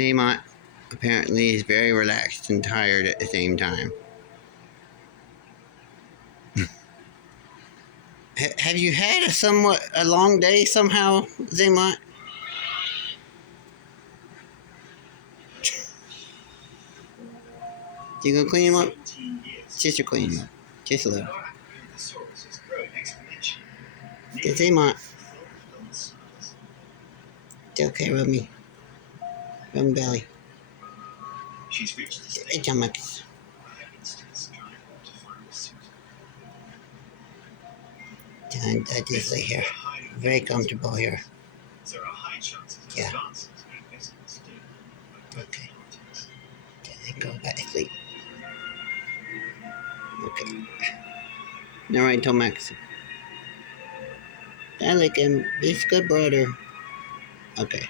Xamot apparently is very relaxed and tired at the same time. Have you had a long day somehow, Xamot? You gonna clean him up? Just to clean him up. Just a little. Xamot. It's okay, rub me. Rub my belly. Hey, Tomax. And I just lay here. Very comfortable here. Yeah. Okay. Then go back to sleep. Okay. Alright, Tomax. I like him. He's a good brother. Okay.